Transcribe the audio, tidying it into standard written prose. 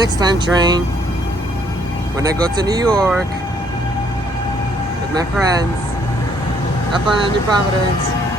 next time, train. When I go to New York with my friends. Have fun on New Providence.